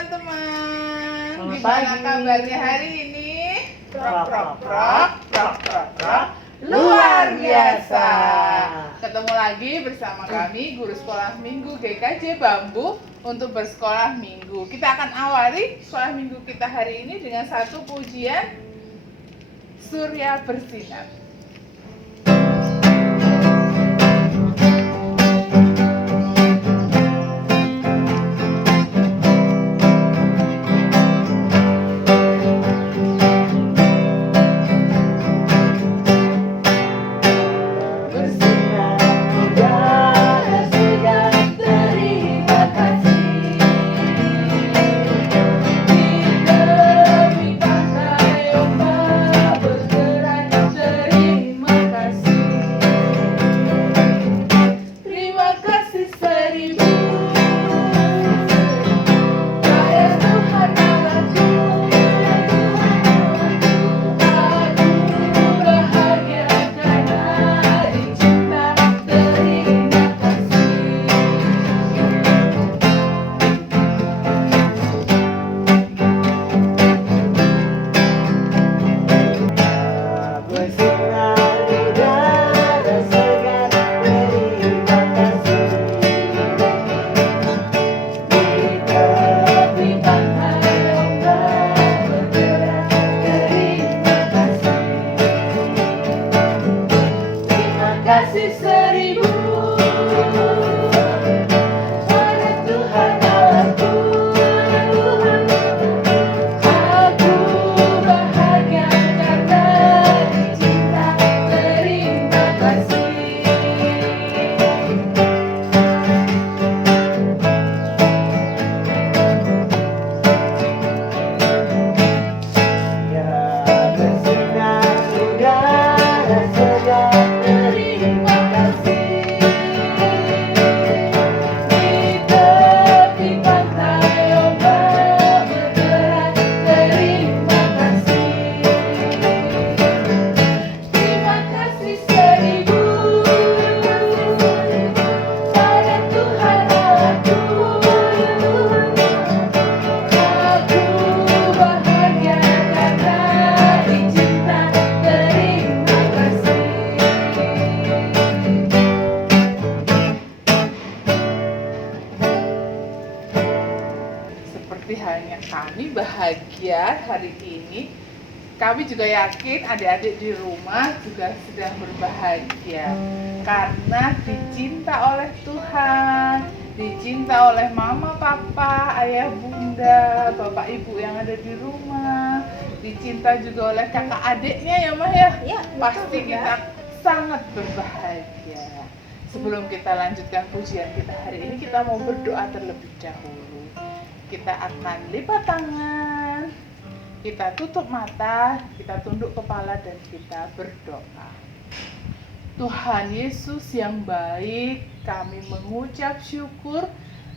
teman-teman. Selamat Gimana pagi. kabarnya hari ini? Prok, prok, prok. Luar biasa. Ketemu lagi bersama kami guru sekolah minggu GKJ Bambu untuk bersekolah minggu. Kita akan awali sekolah minggu kita hari ini dengan satu pujian Surya Bersinar. Kasih seribu pada Tuhan Allahku, aku bahagia karena dicinta. Terima kasih. Ya bersinar udara segar. Terima kasih. Di tepi pantai ombak bergerak. Terima kasih. Terima kasih seribu pada Tuhan Allahku, aku bahagia karena dicinta. Terima kasih. Seperti halnya kami bahagia hari ini, kami juga yakin adik-adik di rumah juga sedang berbahagia karena dicinta oleh Tuhan, dicinta oleh mama, papa, ayah, bunda, bapak, ibu yang ada di rumah, dicinta juga oleh kakak adiknya ya Mah ya. Ya, Pasti betul, kita sangat berbahagia. Sebelum kita lanjutkan pujian kita hari ini, kita mau berdoa terlebih dahulu. Kita akan lipat tangan, kita tutup mata, kita tunduk kepala dan kita berdoa. Tuhan Yesus yang baik, kami mengucap syukur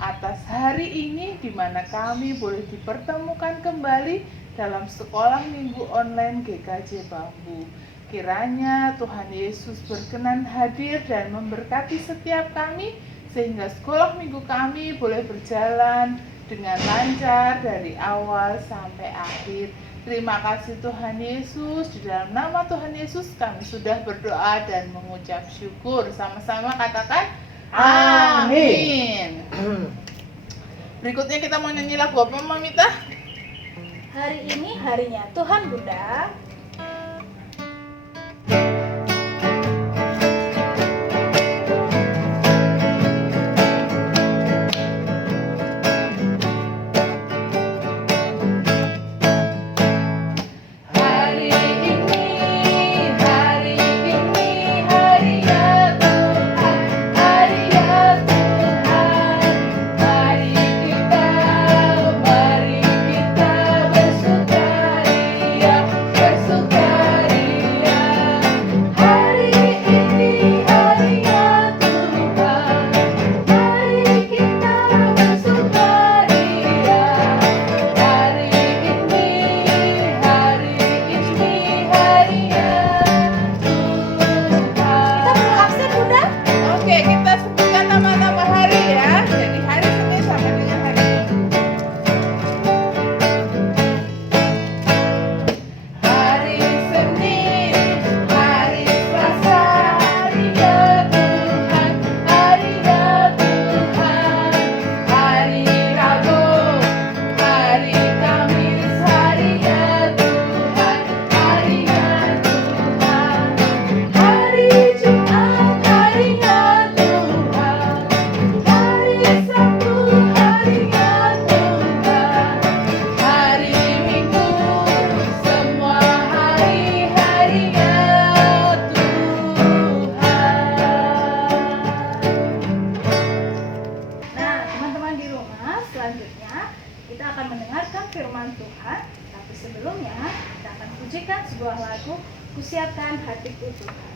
atas hari ini di mana kami boleh dipertemukan kembali dalam sekolah minggu online GKJ Bambu. Kiranya Tuhan Yesus berkenan hadir dan memberkati setiap kami sehingga sekolah minggu kami boleh berjalan dengan lancar dari awal sampai akhir. Terima kasih Tuhan Yesus. Di dalam nama Tuhan Yesus kami sudah berdoa dan mengucap syukur. Sama-sama katakan amin. Berikutnya kita mau nyanyi lagu apa Mamita? Hari ini harinya Tuhan Bunda. Mari kita bersukaria selanjutnya kita akan mendengarkan firman Tuhan. Tapi sebelumnya kita akan pujikan sebuah lagu, Kusiapkan Hatiku Tuhan.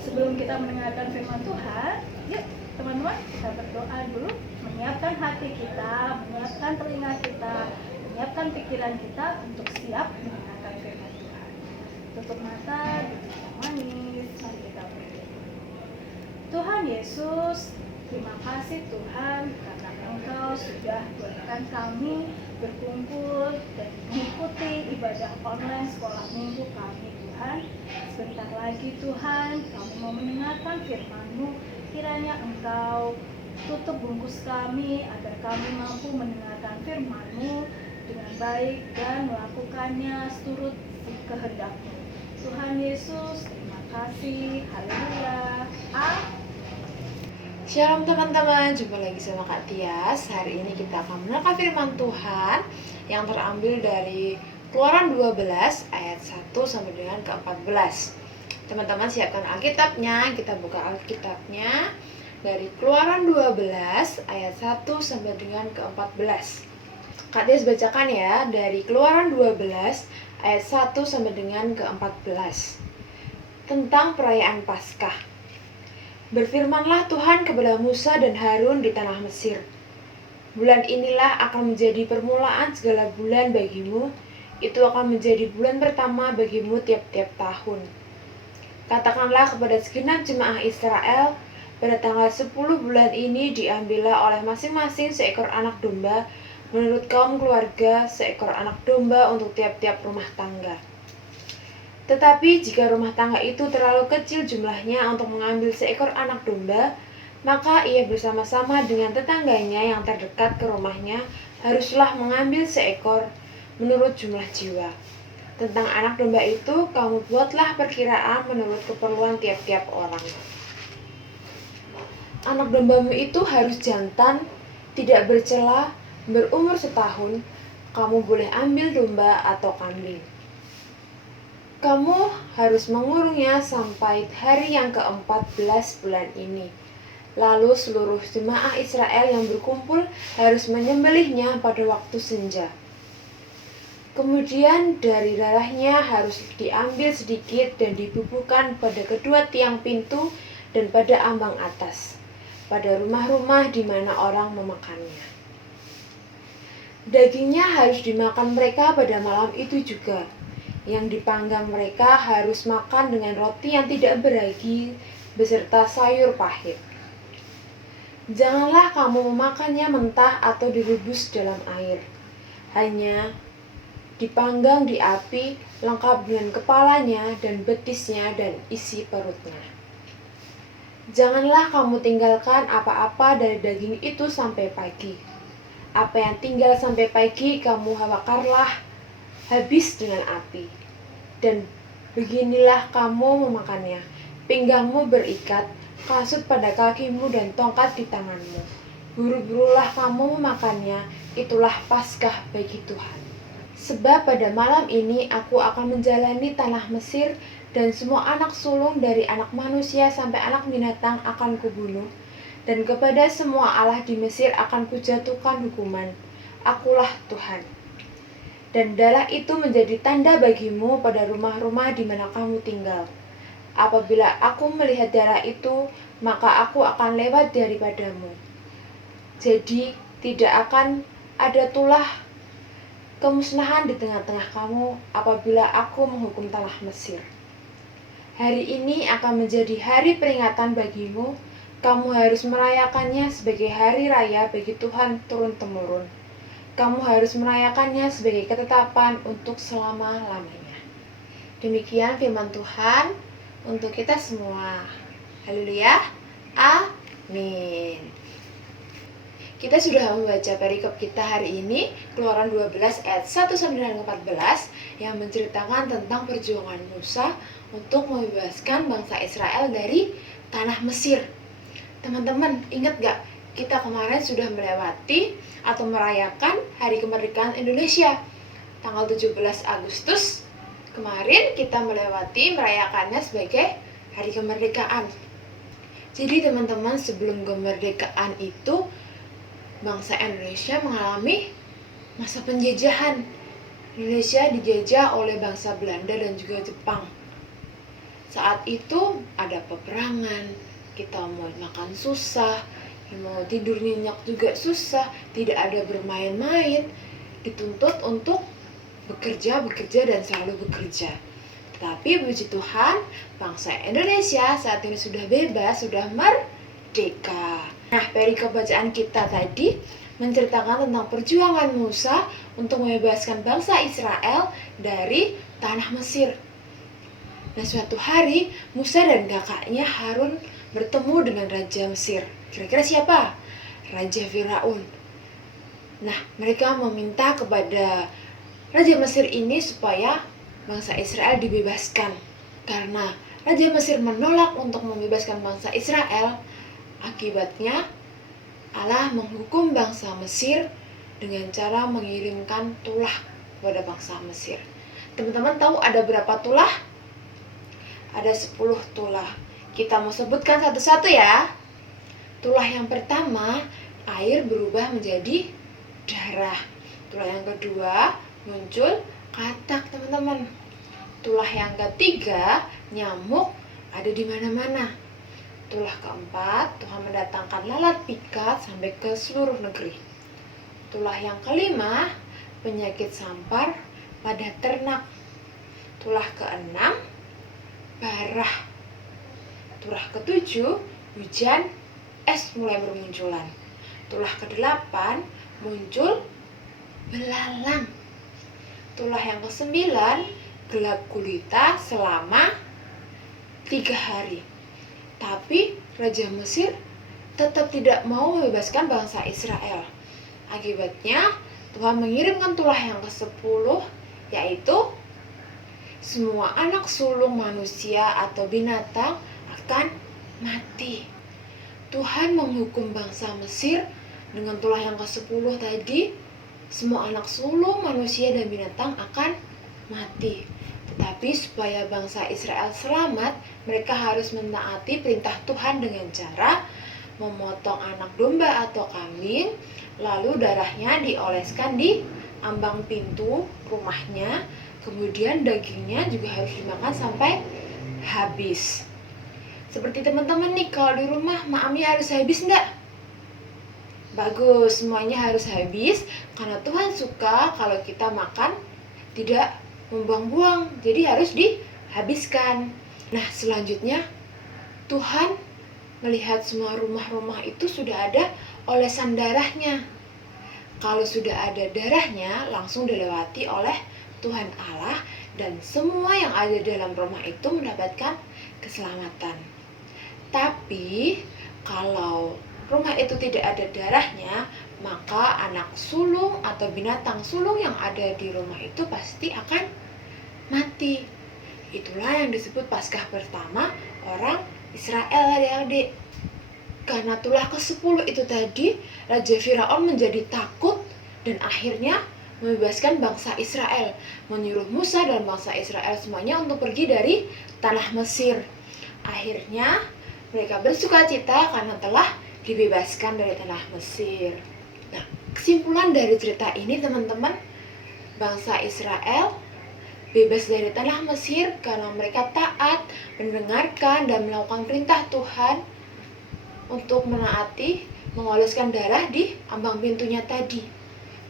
Sebelum kita mendengarkan firman Tuhan, yuk teman-teman kita berdoa dulu, menyiapkan hati kita, menyiapkan telinga kita, menyiapkan pikiran kita untuk siap mendengarkan firman Tuhan. Tutup mata, duduk yang manis, mari kita berdoa. Tuhan Yesus, terima kasih Tuhan karena Engkau sudah bolehkan kami berkumpul dan mengikuti ibadah online sekolah minggu kami Tuhan. Sebentar lagi Tuhan, kami mau mendengarkan firman-Mu. Kiranya Engkau tutup bungkus kami agar kami mampu mendengarkan firman-Mu dengan baik dan melakukannya seturut kehendak-Mu. Tuhan Yesus, terima kasih. Haleluya. Amin. Shalom teman-teman, jumpa lagi sama Kak Tias. Hari ini kita akan mendengarkan firman Tuhan yang terambil dari Keluaran 12 ayat 1 sampai dengan ke-14. Teman-teman siapkan Alkitabnya, kita buka Alkitabnya dari Keluaran 12 ayat 1 sampai dengan ke-14. Kak Tias bacakan ya, dari Keluaran 12 ayat 1 sampai dengan ke-14. Tentang perayaan Paskah. Berfirmanlah Tuhan kepada Musa dan Harun di tanah Mesir. Bulan inilah akan menjadi permulaan segala bulan bagimu. Itu akan menjadi bulan pertama bagimu tiap-tiap tahun. Katakanlah kepada segenap jemaah Israel, pada tanggal 10 bulan ini diambillah oleh masing-masing seekor anak domba, menurut kaum keluarga seekor anak domba untuk tiap-tiap rumah tangga. Tetapi jika rumah tangga itu terlalu kecil jumlahnya untuk mengambil seekor anak domba, maka ia bersama-sama dengan tetangganya yang terdekat ke rumahnya haruslah mengambil seekor menurut jumlah jiwa. Tentang anak domba itu, kamu buatlah perkiraan menurut keperluan tiap-tiap orang. Anak dombamu itu harus jantan, tidak bercela, berumur setahun. Kamu boleh ambil domba atau kambing. Kamu harus mengurungnya sampai hari yang ke-14 bulan ini. Lalu seluruh jemaah Israel yang berkumpul harus menyembelihnya pada waktu senja. Kemudian dari darahnya harus diambil sedikit dan dibubuhkan pada kedua tiang pintu dan pada ambang atas, pada rumah-rumah di mana orang memakannya. Dagingnya harus dimakan mereka pada malam itu juga. Yang dipanggang mereka harus makan dengan roti yang tidak beragi beserta sayur pahit. Janganlah kamu memakannya mentah atau direbus dalam air. Hanya dipanggang di api lengkap dengan kepalanya dan betisnya dan isi perutnya. Janganlah kamu tinggalkan apa-apa dari daging itu sampai pagi. Apa yang tinggal sampai pagi kamu bakarlah habis dengan api. Dan beginilah kamu memakannya. Pinggangmu berikat, kasut pada kakimu dan tongkat di tanganmu. Buru-burulah kamu memakannya, itulah Paskah bagi Tuhan. Sebab pada malam ini aku akan menjalani tanah Mesir, dan semua anak sulung dari anak manusia sampai anak binatang akan kubunuh. Dan kepada semua Allah di Mesir akan kujatuhkan hukuman. Akulah Tuhan. Dan darah itu menjadi tanda bagimu pada rumah-rumah di mana kamu tinggal. Apabila aku melihat darah itu, maka aku akan lewat daripadamu. Jadi tidak akan ada tulah kemusnahan di tengah-tengah kamu apabila aku menghukum tanah Mesir. Hari ini akan menjadi hari peringatan bagimu. Kamu harus merayakannya sebagai hari raya bagi Tuhan turun-temurun. Kamu harus merayakannya sebagai ketetapan untuk selama-lamanya. Demikian firman Tuhan untuk kita semua. Haleluya. Amin. Kita sudah membaca perikop kita hari ini, Keluaran 12 ayat 1 sampai dengan 14, yang menceritakan tentang perjuangan Musa untuk membebaskan bangsa Israel dari tanah Mesir. Teman-teman, ingat gak? Kita kemarin sudah melewati atau merayakan Hari Kemerdekaan Indonesia. Tanggal 17 Agustus kemarin kita merayakannya sebagai Hari Kemerdekaan. Jadi teman-teman, sebelum kemerdekaan itu bangsa Indonesia mengalami masa penjajahan. Indonesia dijajah oleh bangsa Belanda dan juga Jepang. Saat itu ada peperangan, kita mau makan susah, mau tidur nyenyak juga susah, tidak ada bermain-main, dituntut untuk bekerja dan selalu bekerja. Tapi puji Tuhan, bangsa Indonesia saat ini sudah bebas, sudah merdeka. Nah, perikop bacaan kita tadi menceritakan tentang perjuangan Musa untuk membebaskan bangsa Israel dari tanah Mesir. Nah, suatu hari Musa dan kakaknya Harun bertemu dengan Raja Mesir. Kira-kira siapa? Raja Firaun. Nah, mereka meminta kepada Raja Mesir ini supaya bangsa Israel dibebaskan. Karena Raja Mesir menolak untuk membebaskan bangsa Israel, akibatnya Allah menghukum bangsa Mesir dengan cara mengirimkan tulah kepada bangsa Mesir. Teman-teman tahu ada berapa tulah? Ada 10 tulah. Kita mau sebutkan satu-satu ya. Tulah yang pertama, air berubah menjadi darah. Tulah yang kedua, muncul katak, teman-teman. Tulah yang ketiga, nyamuk ada di mana-mana. Tulah keempat, Tuhan mendatangkan lalat pikat sampai ke seluruh negeri. Tulah yang kelima, penyakit sampar pada ternak. Tulah keenam, barah. Tulah ketujuh, hujan es mulai bermunculan. Tulah ke-8 muncul belalang. Tulah yang ke-9 gelap gulita selama 3 hari. Tapi Raja Mesir tetap tidak mau membebaskan bangsa Israel. Akibatnya Tuhan mengirimkan tulah yang ke-10, yaitu semua anak sulung manusia atau binatang akan mati. Tuhan menghukum bangsa Mesir dengan tulah yang ke-10 tadi. Semua anak sulung manusia dan binatang akan mati. Tetapi supaya bangsa Israel selamat, mereka harus menaati perintah Tuhan dengan cara memotong anak domba atau kambing, lalu darahnya dioleskan di ambang pintu rumahnya, kemudian dagingnya juga harus dimakan sampai habis. Seperti teman-teman nih, kalau di rumah maamnya harus habis enggak? Bagus, semuanya harus habis karena Tuhan suka kalau kita makan tidak membuang-buang, jadi harus dihabiskan. Nah, selanjutnya Tuhan melihat semua rumah-rumah itu sudah ada olesan darahnya. Kalau sudah ada darahnya, langsung dilewati oleh Tuhan Allah dan semua yang ada dalam rumah itu mendapatkan keselamatan. Tapi kalau rumah itu tidak ada darahnya, maka anak sulung atau binatang sulung yang ada di rumah itu pasti akan mati. Itulah yang disebut Paskah pertama orang Israel, adik-adik. Karena tulah ke-10 itu tadi, Raja Firaun menjadi takut dan akhirnya membebaskan bangsa Israel, menyuruh Musa dan bangsa Israel semuanya untuk pergi dari tanah Mesir. Akhirnya mereka bersukacita karena telah dibebaskan dari tanah Mesir. Nah, kesimpulan dari cerita ini teman-teman, bangsa Israel bebas dari tanah Mesir karena mereka taat, mendengarkan dan melakukan perintah Tuhan untuk menaati, mengoleskan darah di ambang pintunya tadi.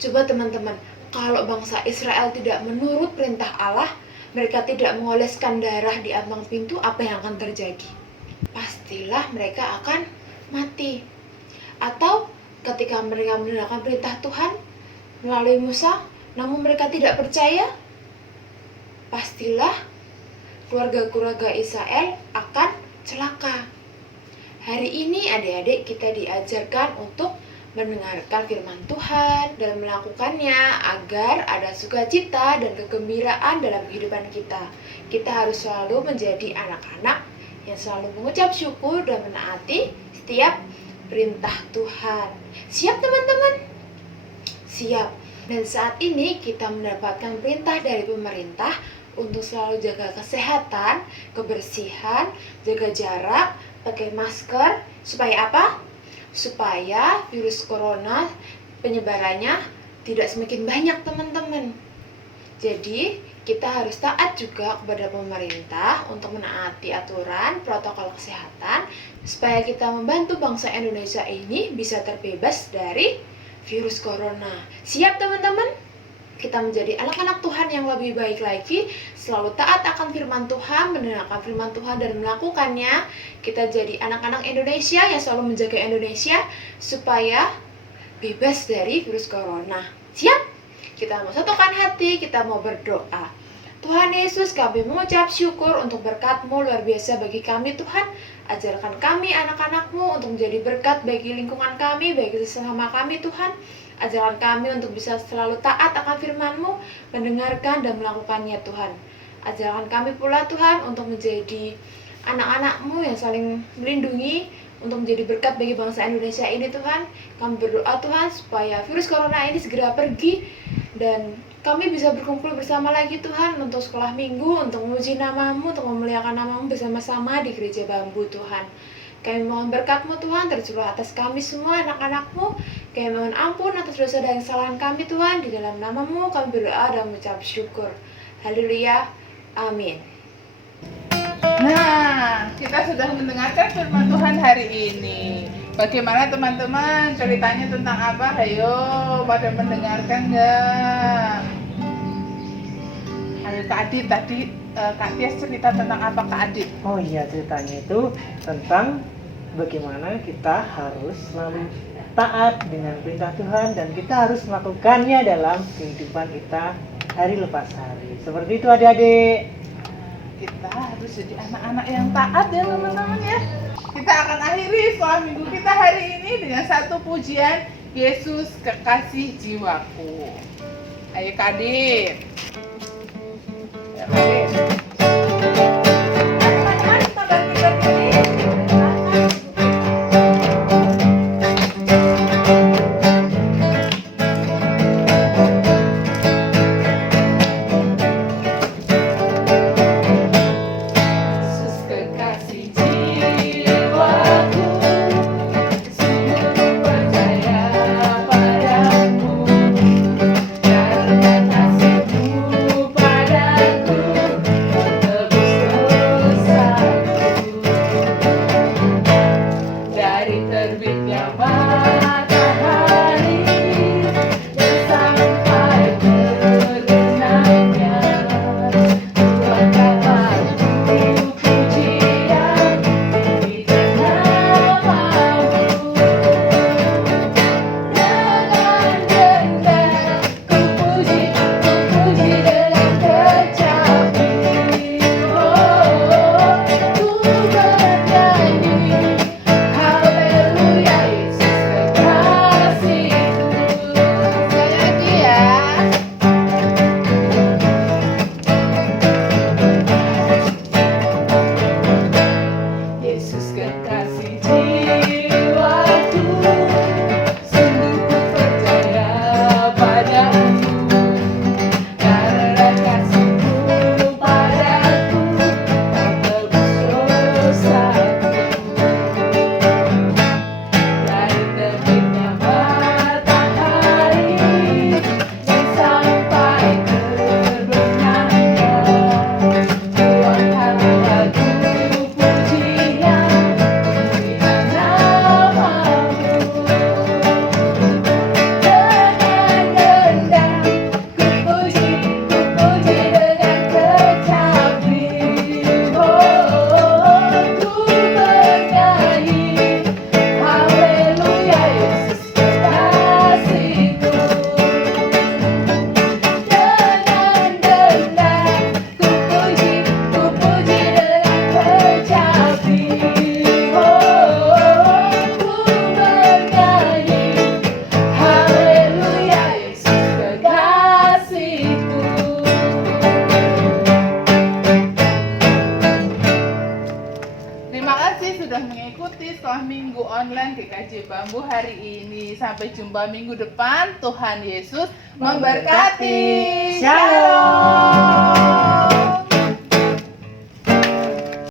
Coba teman-teman, kalau bangsa Israel tidak menurut perintah Allah, mereka tidak mengoleskan darah di ambang pintu, apa yang akan terjadi? Pastilah mereka akan mati. Atau ketika mereka mendengarkan perintah Tuhan melalui Musa, namun mereka tidak percaya, pastilah keluarga-keluarga Israel akan celaka. Hari ini adik-adik kita diajarkan untuk mendengarkan firman Tuhan dan melakukannya agar ada sukacita dan kegembiraan dalam kehidupan kita. Kita harus selalu menjadi anak-anak yang selalu mengucap syukur dan menaati setiap perintah Tuhan. Siap teman-teman? Siap. Dan saat ini kita mendapatkan perintah dari pemerintah untuk selalu jaga kesehatan, kebersihan, jaga jarak, pakai masker. Supaya apa? Supaya virus corona penyebarannya tidak semakin banyak teman-teman. Jadi kita harus taat juga kepada pemerintah untuk menaati aturan protokol kesehatan supaya kita membantu bangsa Indonesia ini bisa terbebas dari virus corona. Siap teman-teman? Kita menjadi anak-anak Tuhan yang lebih baik lagi, selalu taat akan firman Tuhan, mendengarkan firman Tuhan dan melakukannya. Kita jadi anak-anak Indonesia yang selalu menjaga Indonesia supaya bebas dari virus corona. Siap? Kita mau satukan hati, kita mau berdoa. Tuhan Yesus, kami mengucap syukur untuk berkat-Mu luar biasa bagi kami Tuhan. Ajarkan kami anak-anak-Mu untuk menjadi berkat bagi lingkungan kami, bagi sesama kami Tuhan. Ajarkan kami untuk bisa selalu taat akan firman-Mu, mendengarkan dan melakukannya Tuhan. Ajarkan kami pula Tuhan untuk menjadi anak-anak-Mu yang saling melindungi, untuk menjadi berkat bagi bangsa Indonesia ini Tuhan. Kami berdoa Tuhan supaya virus corona ini segera pergi dan kami bisa berkumpul bersama lagi Tuhan untuk sekolah minggu, untuk memuji nama-Mu, untuk memuliakan nama-Mu bersama-sama di gereja bambu Tuhan. Kami mohon berkat-Mu Tuhan tercurah atas kami semua anak-anak-Mu. Kami mohon ampun atas dosa dan kesalahan kami Tuhan. Di dalam nama-Mu kami berdoa dan mengucap syukur. Haleluya. Amin. Nah, kita sudah mendengarkan firman Tuhan hari ini. Bagaimana teman-teman? Ceritanya tentang apa? Ayo, pada mendengarkan nggak? Ayo Kak Adit, tadi Kak Tias cerita tentang apa Kak Adit? Oh iya, ceritanya itu tentang bagaimana kita harus selalu taat dengan perintah Tuhan dan kita harus melakukannya dalam kehidupan kita hari lepas hari. Seperti itu adik-adik. Kita harus jadi anak-anak yang taat ya teman-teman ya. Kita akan akhiri sekolah minggu kita hari ini dengan satu pujian, Yesus kekasih jiwaku. Ayo Kak Adit. Ya, Kak Adit. Teman-teman, kita berdiri. Terima kasih sudah mengikuti sekolah minggu online GKJ Bambu hari ini. Sampai jumpa minggu depan. Tuhan Yesus memberkati. Shalom.